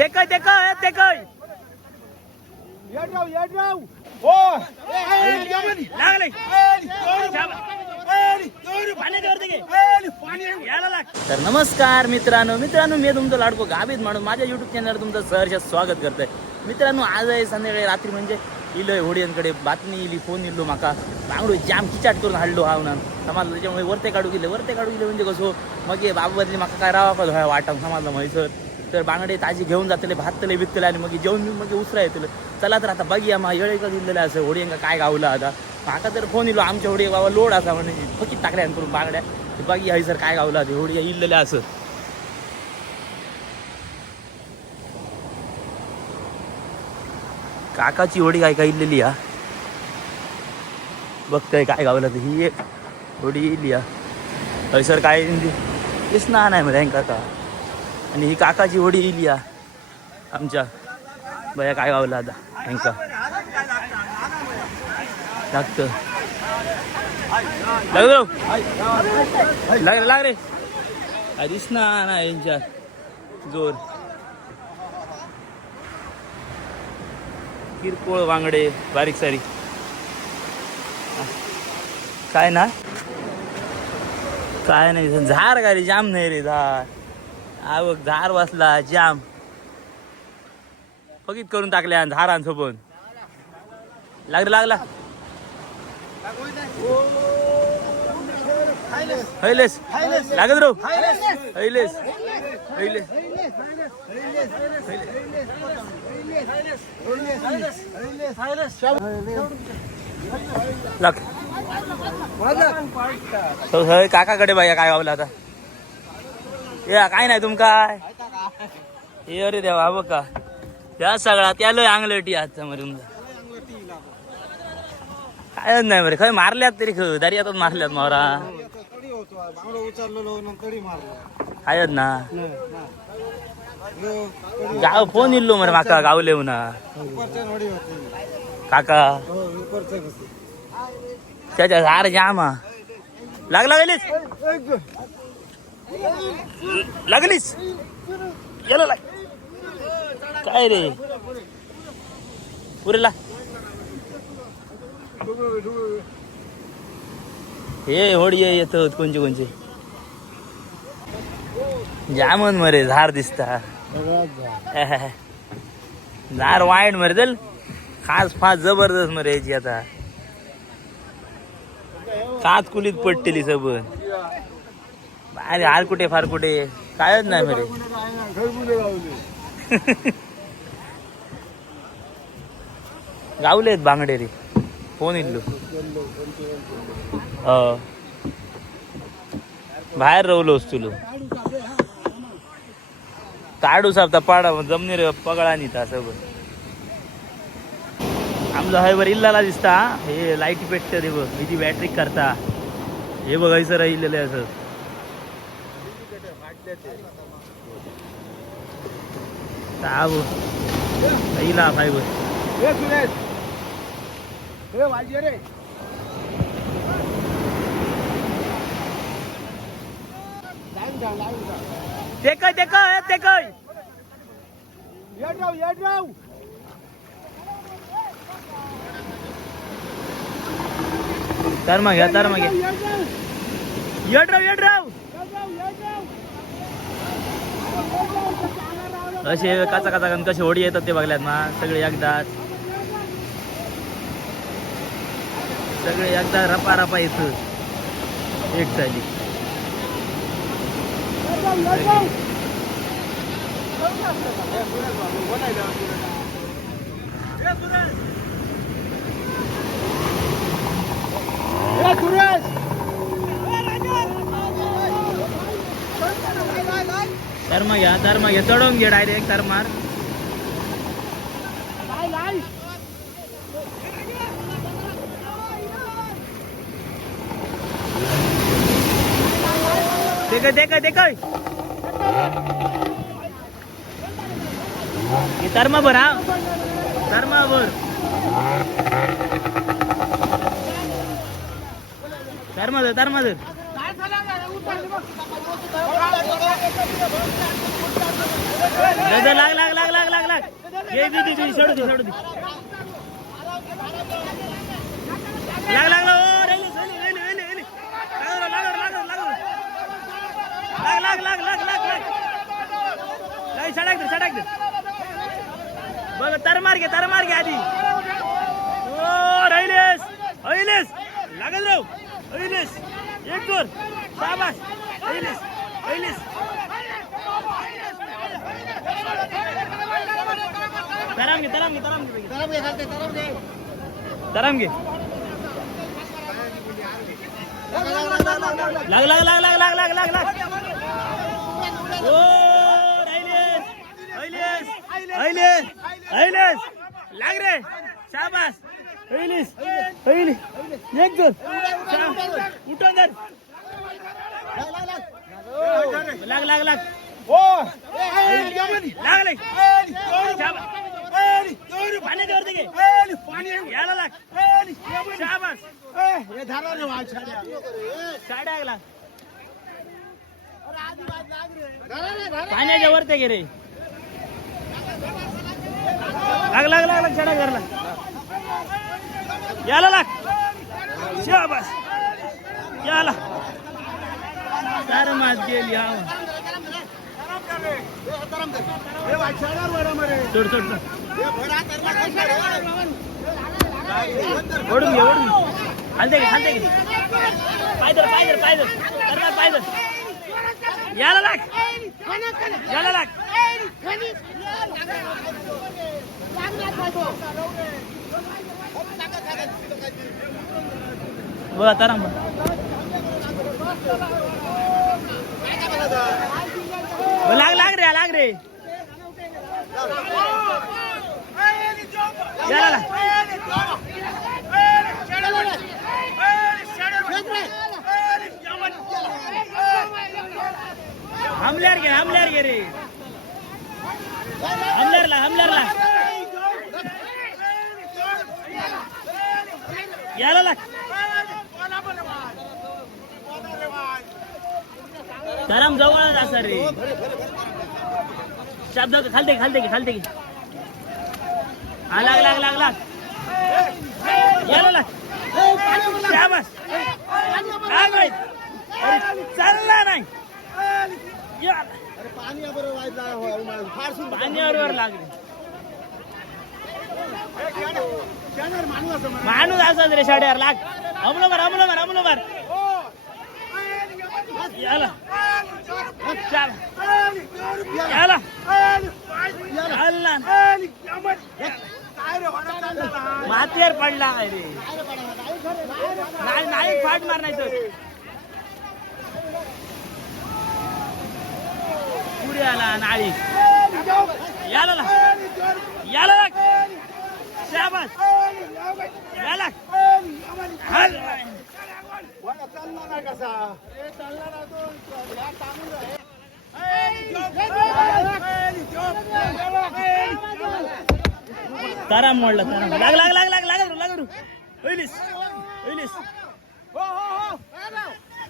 ते काय ते काय लागले. तर नमस्कार मित्रांनो मित्रांनो मी तुमचं लाडको गावीत म्हणून माझ्या युट्यूब चॅनलवर तुमचं सहर्ष स्वागत करतोय. मित्रांनो आज आहे संध्याकाळी रात्री म्हणजे इलोय होडियांकडे बातमी इली फोन इल्लो माका. बांगडो जाम किचाट करून हाडलो हा म्हणून समजलं त्याच्यामुळे वरते काढू गेले वरते काढू गेले म्हणजे कसं? मग हे बाबा बदली म्हाका काय रावा का वाटम समजलं म्हैसर. तर बांगडे ताजी घेऊन जातले भातले विकतले आणि मग जेवण मग उसरा येतले. चला तर आता बघिया मग येळे का दिलेलं असं होडियांका काय गावलं आता. माका तर फोन येलो आमच्या होडी बाबा लोड असा म्हणजे फकीत टाकल्या करून बांगड्या. ते बघी सर काय गावलं ते होडी इल्लेल्या असं. काकाची होडी काय काय इल्लेली हा बघतोय काय गावलं ते ही एक होडी इल्ली हा हयसर काय दिसणार नाही मला काका. आणि ही काकाची वडी येईल या आमच्या बया काय गावला आता हँका लागतं. लागलो लाग लाग रे. आधीच ना यांच्या जोर. किरकोळ वांगडे बारीक सारीक काय ना? काय नाही झार का रे जाम नाही रे झार हा बघ झार बसला जाम. फकीत करून टाकल्या झारांसोबत लागला लागला. हैलेस. लागत रो हैलेस. हैलेस. लाग. तो सगळे काकाकडे बाया काय वावला आता. ये काय नाही तुमका हे अरे देवा हा बघ का. त्या सगळा त्या लय अंगलटी आजचा मरून काय नाही बरे खय मारल्यात तरी ख दर्यातच मारल्यात मारा काय ना. गाव फोन इल्लो मरे माका गावले ना काका. त्याच्या झार जामा. लागला गेलीस लागलीस? याला लाग. काय रे? पुरेला. हे होडी येत कोणचे कोणचे? जामन मरे झार दिसता. झार वाईट मरे चल. खास फास जबरदस्त मरे याची आता. कात कुलीत पडतेली सबन. अरे हार कुठे फार कुठे? कायच नाही मरे गावलेत बांगडे रे. फोन इल्लो? हो बाहेर रवलोस तुलो. काढू सापता पाडा जमनीर पगळा निता सगळं आमचा हायवर इल्लाला दिसता. हे लाइट पेटते रे बघ. हिची बॅटरी करता. हे बघ हयसर राहिलेले असं. ताब इला फायबर ते काय ते काय ते काय तर मग घ्या तर मग घ्या येडराव येडराव असे काचा काचा कन कसे होडी येतात ते बघल्यात ना सगळे एकदा सगळे एकदा रपा रपा येत एक चाली धर्म घ्या धर्म घ्या चढवून घे डायरेक्ट धर्मार ते काय ते काय ते काय हे धर्म भर हा धर्म भर धर्म धर लाग लाग लाग लाग ये दे दे दे सोडू दे सोडू दे लाग लाग लाग ओ रेली रेली लाग लाग लाग लाग लाग लाग लाग लाग लाग लाग सडक दे सडक दे बघ तर मार घे तर मार घे आधी ओ राहिलेस राहिलेस लागल राव राहिलेस एक दोन शाबास राहिलेस राहिलेस तराम घे तराम घे तराम घे तराम घे लाग लाग लाग लाग लाग लाग लाग लाग ओ राहिलेस राहिलेस राहिलेस राहिलेस लाग रे शाबास राहिलीस राहिली एक जोर उठून धर लाग लाग लाग लागले शाबास पाण्याच्यावरती घे. पाणी रे वाल लागला पाण्याच्या वरती घे रे. लाग लाग लाग लाग घरला. याला लाग. शाबास. याला सारं मात गेली आवा ओढून घे ओढून हलते की हलते की? पायदल पायदल पायदल करणार पायदल याला लाग. याला लाग. बघा तारा मग लाग लाग रे लाग रे. हमल्यार घे हमल्यार घे रे. हमल्यारला हमल्यारला याला लाग. धराम जवळच असा रे. शब्द खालते खालते की खालते की. हा लाग लाग लाग लाग. चालला नाही. माणूस असत रे शाड्यावर लाग. अमलोबर अमलोबर अमलोबर याला याला. याला पडला काय रे नाही नाही फाट मार नाही तर पुढे आला नाळी. याला याला शाबास. याला चालला ना कसा? चालला ना तो. तारा मोडला तारा लाग लाग लाग लाग लाग लाग ओइलिस ओइलिस हो हो हो.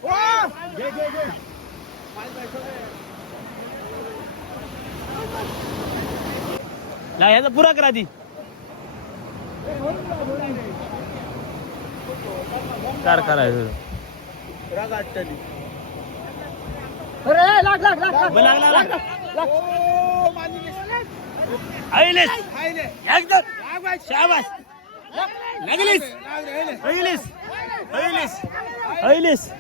हो. घे घे ला याचा पुरा करा दी कार करायचं राग आटली. अरे लाग लाग लाग लाग. लाग लाग लाग. एकदम. शाबाश शाबाश लागलीस. आईलेस आईलेस आईलेस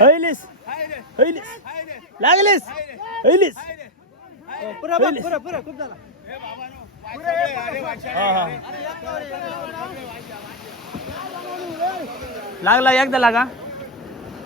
आईलेस आईलेस लागलीस. आईलेस पुरा पुरा पुरा खूप झाला. ए बाबा लागला एकदा लागा.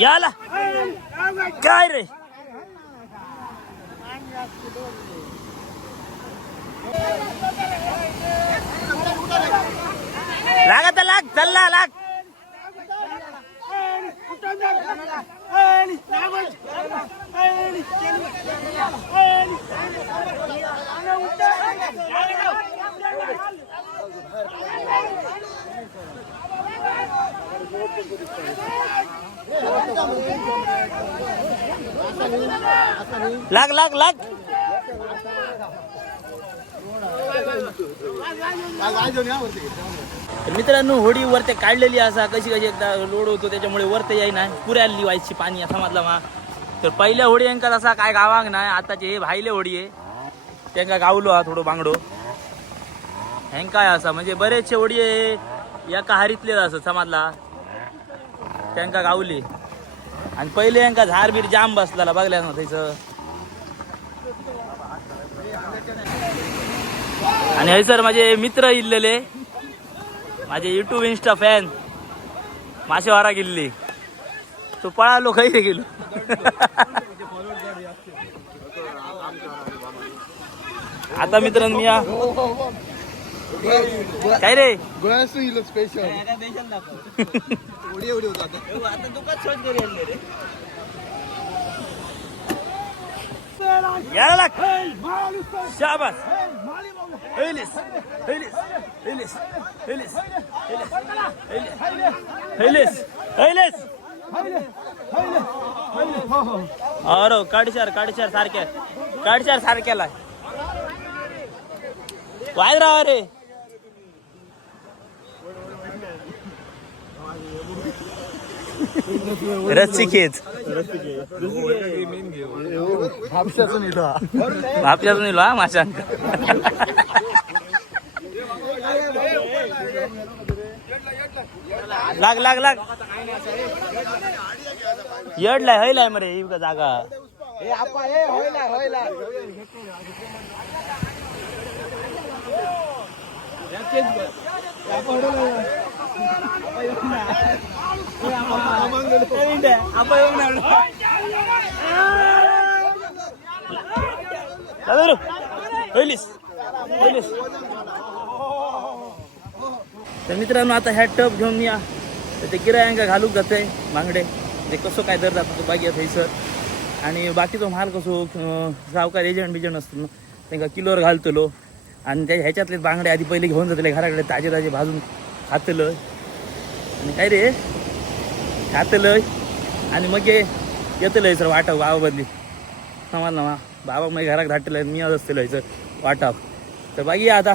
याला. काय रे? लागत लाग. चल्ला लाग. लाग लाग लाग. मित्रांनो होडी वरते काढलेली असा कशी कशी एकदा लोड होतो त्याच्यामुळे वरते येईना पुऱ्या आली व्हायची पाणी असा मधला मा. तर पहिल्या होडी यांका असा काय गावांग नाही आताचे हे भाईले होडी आहे. त्यांका गावलो हा थोडं बांगडो. हें काय असा म्हणजे बरेचशे होडी आहे एका हरीतले असं समाजला. त्यांका गावली. आणि पहिले यांका झार बीर जाम बसलेला बघल्या ना त्याचं आणि हयसर माझे मित्र इल्लेले. माझे युट्यूब इन्स्टा फॅन मासेवारा गेल्ली. तो पळालो काही गेलो? आता मित्रांनो मी या- काय रे? गोळ्याचं येईल स्पेशल यायला लाग शाबास. हेलिस हेलिस हेलिस हेलिस हेलिस हेलिस अरे काडशार काडशार सारख्या काडशार सारख्याला. वाय राहा रे. रस्सिकेच हापशाचं निधा आपल्याच नाही हा माशांक लाग लाग लाग. येडलाय हयलाय मरे ही जागा? ए आपा ए होयला तर मित्रांनो आता ह्या टप घेऊन या. तर ते गिरायांका घालूक जाते बांगडे. ते कसं काय दर जातो तो थंयसर आणि बाकीचो माल कसो सावकार एजंट बिजंट असतो ना त्यांना किलोवर घालतलो. आणि त्या ह्याच्यातले बांगडे आधी पहिले घेऊन जातले घराकडे ताजे ताजे भाजून खातलं. आणि काय रे? खातलं. आणि मग येतलं सर वाटा गावा बदली. समजलं ना बाबा मग घरात धाटलं मी आज असतील सर. वाटाप तर बाकी आता.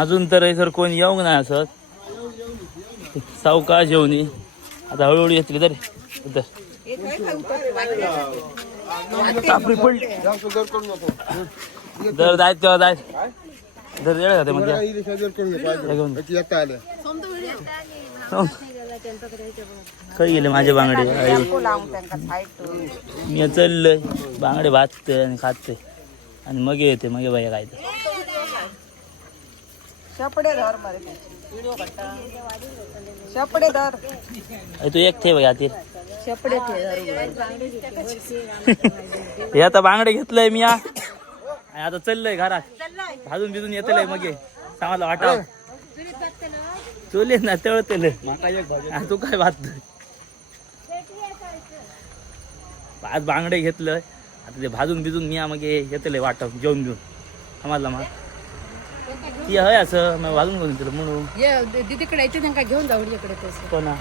अजून तर सर कोण येऊन नाही असत सावकाश येऊन ये. आता हळूहळू येतली तरी. कापडी पडली जर जायच तेव्हा जाय. जर वेळ जाते म्हणजे. हे हो. काही गेले माझे बांगडे. मी चललोय बांगडे भाजते आणि खाते आणि मग येते मग बाया काय ते शपडे धर मरे. शपडे धर. अरे तू एक ठेव यातील शपडे धर हे आता बांगडे घेतलंय मी आ. आणि आता चाललंय घरात. भाजून बिजून येतलंय मग. हे. सामाला वाटा चोले ना तळतेल. तू काय भात आज बांगडे घेतलं आता ते भाजून बिजून मी मग हे येतलंय वाटप जेवण घेऊन आम्हाला मग ती हय असं मग भाजून घेऊन तुला म्हणून. ये दीदीकडे येते त्यांना घेऊन जाऊ इकडे कोणा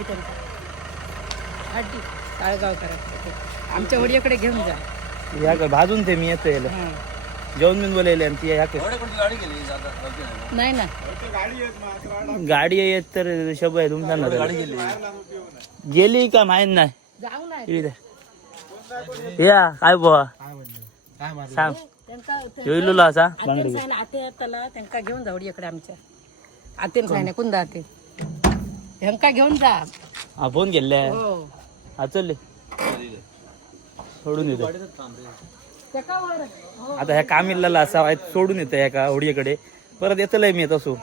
हड्डी ताळगाव करा आमच्या वडियाकडे घेऊन जा. भाजून ते मी येतो हं. जेवण बिन बोलायला आणि ती ह्या काय नाही. ना. गाडी येत तर शब आहे तुमच्या ना गाडी गेली. का माहीत नाही. जाऊ नाही इकडे दे. या काय बुवा? सांग. त्यांका येईल असा. आतेन सांग आते त्याला त्यांका घेऊन जाऊ इकडे आमच्या. आतेन सांग कुंदा आते ह्यांका घेऊन जा. हा फोन केलाय हो. हा चल सोडून येतो त्याका आता ह्या कामिलला असा सोडून येतं एका होडीकडे परत येतलंय मी तसो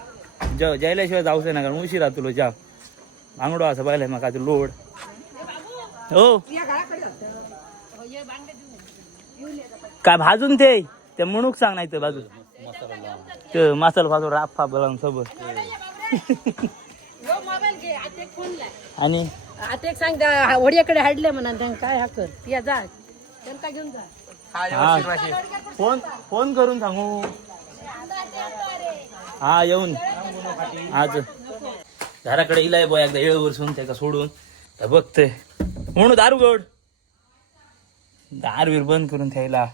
ज जायल्याशिवाय जाऊच ना कारण उशिरा तुलो जा. मांगडो असं पाहिलंय मग लोड. हो. काय भाजून ते? ते म्हणूक सांग नाही तर बाजू ते मसाला भाजून राफा बलावून सोबत आणि? आता एक सांग त्या वडियाकडे हाडले म्हणा काय हा कर. या जा. त्यांना घेऊन जा. हा. फोन फोन करून सांगू. हा येऊन. आज. घराकडे इलाय बो एकदा येळ वरसून त्याका सोडून. तर बघतोय म्हणून दारू गोड. दारू बंद करून ठेवला.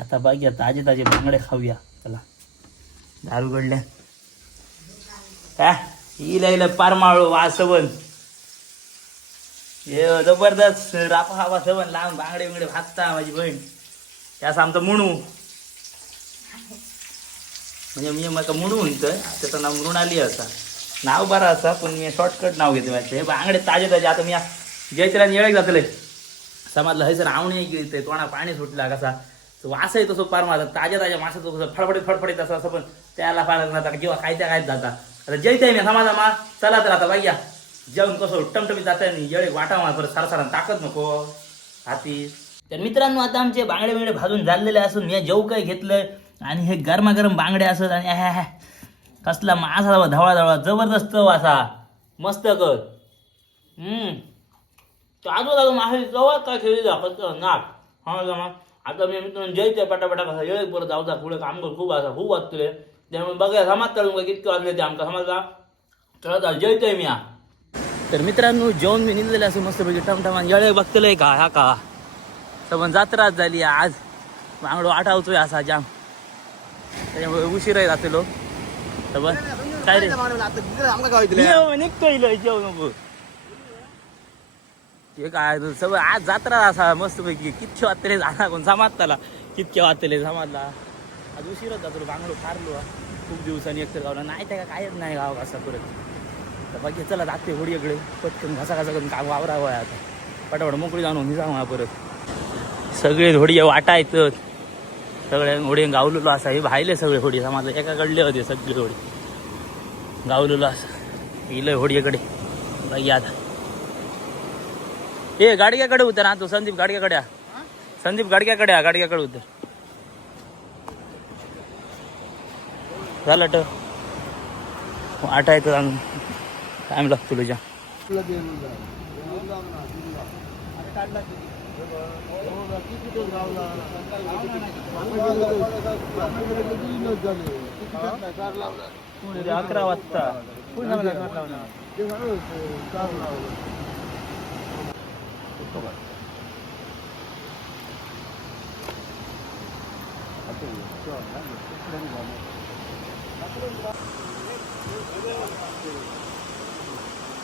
आता बघूया ताजे ताजे बांगडे खाऊया. चला. दारू गडल्या. काय इला इला पारमाळू वासवन हे जबरदस्त रापा खावा सवन लांब बांगडे बिंगडे भाजता माझी बहीण. त्यास आमचं मुणू म्हणजे मी मग मुणू म्हणतोय त्याचं नाव मृणाली असा. नाव बरं असा पण मी शॉर्टकट नाव घेते माझे. हे बांगडे ताजे ताजे आता मी जयचरान येळेक जातले. समाजला हयसर आवणे येते तोंडा पाणी सुटला कसा. वास आहे तसं पार माझा ताज्या ताज्या माशाचं कसं फडफडीत फडफडीत असं असं पण त्याला पार जाता किंवा काय त्या काय जाता. आता जयते मी समाजा मा चला तर आता बाई जेवण कसं टमटमी जाता आणि येळे वाटा मार परत ताकद नको. हाती. तर मित्रांनो आता आमचे बांगडे बिंगडे भाजून झालेले असून मी जेव काय घेतलंय आणि हे गरमागरम बांगडे असत आणि ह्या- ह्या- कसला मासा धवळा धवळा. जबरदस्त वासा मस्त कर. चालू लागू ताजो मासे जवळ काय खेळली जा फक्त नाक. हा जमा आता मी मित्रांनो जयते पटापटा कसा येळ परत जाऊचा पुढे काम कर खूप असा खूप वाचतले त्यामुळे बघा समाज काढून बघा कितके वाजले ते आमका समजला चला जयते मी हा. तर मित्रांनो जेवण मी निघलेले असं मस्तपैकी टमटमान. येळे बघतलंय का ह्या का? तर पण जात्राच झाली आज. बांगडो आठावतोय असा जाम. त्याच्यामुळे उशीरही जातलो. तर पण काय रे निघतोय लय जेवू नको हे काय सगळं आज जात्रा असा मस्त पैकी. कितके वाटले जाणार कोण समाजताला? कितके वाटले समाजला? आज उशीरच जातो बांगडो हा. खूप दिवसांनी एकतर गावला. नाही त्या कायच नाही गाव असा परत. तर बाकी चला जाते होडीकडे पटकन घासा घासा करून काम वावरावं आहे आता. पटापट मोकळी जाऊन होती जाऊ परत सगळे होडी वाटा येतात सगळे होडी गावलेलो असा हे भायले सगळे होडी. समाजला एकाकडले होते सगळे होडी. गावलेलो असा इलं होडीकडे बाई आता. ए गाडग्याकडे उतर. हा तो संदीप गाडग्याकडे संदीप गाडग्याकडे हा गाडग्याकडे उतर. झालं ट आठ आहे तर काय लागतो तुझ्या अकरा वाजता.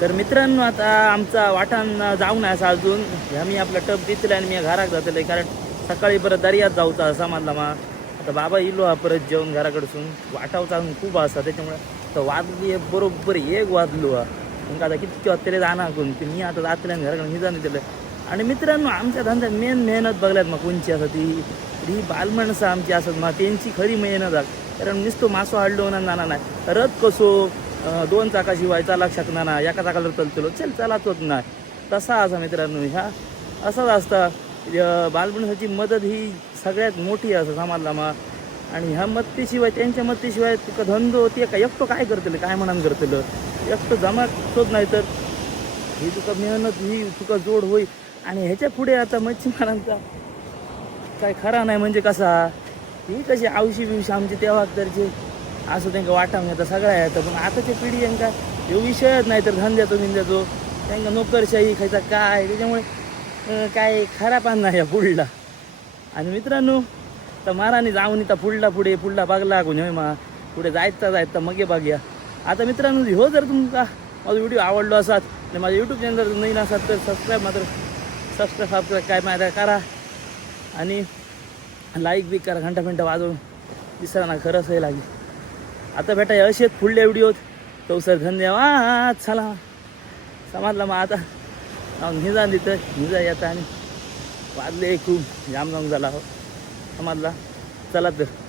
तर मित्रांनो आता आमचा वाटाण जाऊन आहे असा अजून. आम्ही आपला टप दिसला आणि मी घराक जातले कारण सकाळी परत दर्यात जाऊचा असा मानला मा. आता बाबा इलो हा परत जेवण घराकडसून. वाटावचा अजून खूप असा त्याच्यामुळे तर वाजली बरोबर एक वाजलो हा. मग आता किती वाजतले जाणार कोण? ते मी आता जातले आणि घराकडे मी जाणं दिलं आणि मित्रांनो आमच्या धंद्यात मेन मेहनत बघल्यात मग कोणची असं ती. ही बालमाणसं आमची असत मग त्यांची खरी मेहनत आहे कारण नुसतो मासो हाडलो ना नाना नाही रथ कसो दोन चाकाशिवाय चालाक शकणार ना एका चाकाला चलतलो चल चालातोच नाही तसा असा मित्रांनो ह्या असाच असता. बालमणसाची मदत ही सगळ्यात मोठी असं समाजला मा आणि ह्या मत्तीशिवाय त्यांच्या मत्तीशिवाय तुका धंदो ते काय एकटो काय करतले काय म्हणान करतलं? एकटो जमा होत नाही तर. ही तुका मेहनत ही तुका जोड होई आणि ह्याच्या पुढे आता मच्छीमारांचा काय खरा नाही म्हणजे कसा? ही कशी आवशी बिवशी आमची तेव्हा तरचे असं त्यांना वाटावं येतं सगळ्या येतं पण आताच्या पिढी यांका ह्यो विषयच नाही तर धंद्याचो बिंद्याचो. त्यांना नोकरशाही खायचा काय? त्याच्यामुळे काय खरा पान नाही या पुढला. आणि मित्रांनो तर माराने जाऊन इथं पुढला पुढे पुढला बागला कोणी मा? पुढे जायचा जायचा मगे बागया आता मित्रांनो हो जर तुमका माझा व्हिडिओ आवडलो असात आणि माझ्या यूट्यूब चॅनल जर नवीन असाल तर सबस्क्राईब मात्र सबस्क्राईब सबस्क्राईब काय माहिती करा. आणि लाईक बी करा घंटा घंटा वाजवून. दिसरा ना खरंच हे लागेल. आता भेटा असेच पुढल्या व्हिडिओत तो सर धन्यवाद चला. समजला मग आता. जाऊन निजा तिथं निजा येतं आणि वाजले खूप जाम जाम झाला हो. समजला? चला तर.